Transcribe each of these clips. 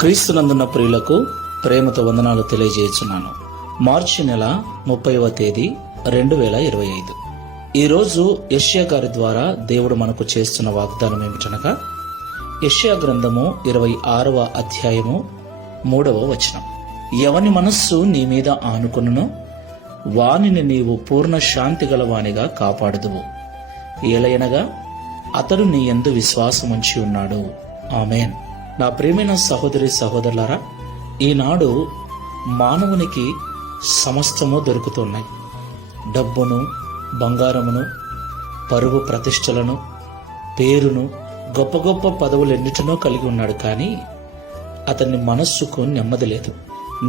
క్రీస్తునందున్న ప్రియులకు ప్రేమతో వందనాలు తెలియజేస్తున్నాను. మార్చి నెల 30వ తేదీ 2025. ఈరోజు యెషయా గారి ద్వారా దేవుడు మనకు చేస్తున్న వాగ్దానం ఏమిటనగా, యెషయా గ్రంథము 26వ అధ్యాయము 3వ వచనం. ఎవని మనస్సు నీ మీద ఆనుకొనునో వానిని నీవు పూర్ణ శాంతి గలవానిగా కాపాడుదువు, ఏలయనగా అతడు నీ యందు విశ్వాసముంచి ఉన్నాడు. ఆమేన్. నా ప్రియమైన సహోదరి సహోదరులారా, ఈనాడు మానవునికి సమస్తము దొరుకుతున్నాయి. డబ్బును, బంగారమును, పరువు ప్రతిష్టలను, పేరును, గొప్ప గొప్ప పదవులెన్నిటినో కలిగి ఉన్నాడు. కానీ అతని మనస్సుకు నెమ్మది లేదు.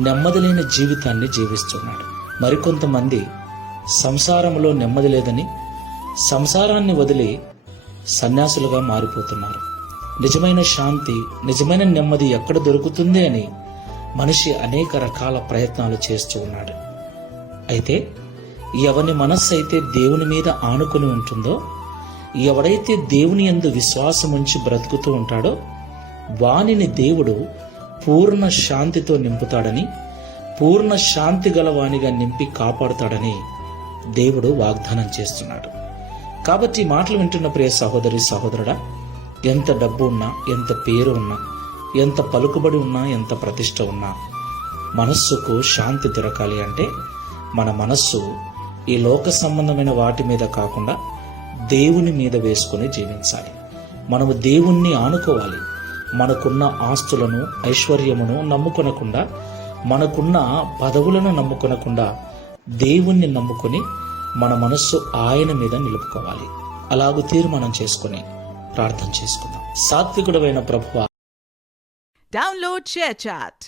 నెమ్మది లేని జీవితాన్ని జీవిస్తున్నాడు. మరికొంతమంది సంసారంలో నెమ్మది లేదని సంసారాన్ని వదిలి సన్యాసులుగా మారిపోతున్నారు. నిజమైన శాంతి, నిజమైన నెమ్మది ఎక్కడ దొరుకుతుంది అని మనిషి అనేక రకాల ప్రయత్నాలు చేస్తూ ఉన్నాడు. అయితే ఎవని మనస్సు అయితే దేవుని మీద ఆనుకుని ఉంటుందో, ఎవడైతే దేవుని యందు విశ్వాసం ఉంచి బ్రతుకుతూ ఉంటాడో వానిని దేవుడు పూర్ణ శాంతితో నింపుతాడని, పూర్ణ శాంతి గల వానిగా నింపి కాపాడుతాడని దేవుడు వాగ్దానం చేస్తున్నాడు. కాబట్టి మాటలు వింటున్న ప్రియ సహోదరి సహోదరుడా, ఎంత డబ్బు ఉన్నా, ఎంత పేరు ఉన్నా, ఎంత పలుకుబడి ఉన్నా, ఎంత ప్రతిష్ట ఉన్నా, మనస్సుకు శాంతి దొరకాలి అంటే మన మనస్సు ఈ లోక సంబంధమైన వాటి మీద కాకుండా దేవుని మీద వేసుకుని జీవించాలి. మనము దేవుణ్ణి ఆనుకోవాలి. మనకున్న ఆస్తులను, ఐశ్వర్యమును నమ్ముకొనకుండా, మనకున్న పదవులను నమ్ముకొనకుండా దేవుణ్ణి నమ్ముకొని మన మనస్సు ఆయన మీద నిలుపుకోవాలి. అలాగూ తీర్మానం చేసుకుని ప్రార్థన చేసుకుందాం. సాత్వికుడైన ప్రభువా, డౌన్లోడ్ షేర్ చాట్.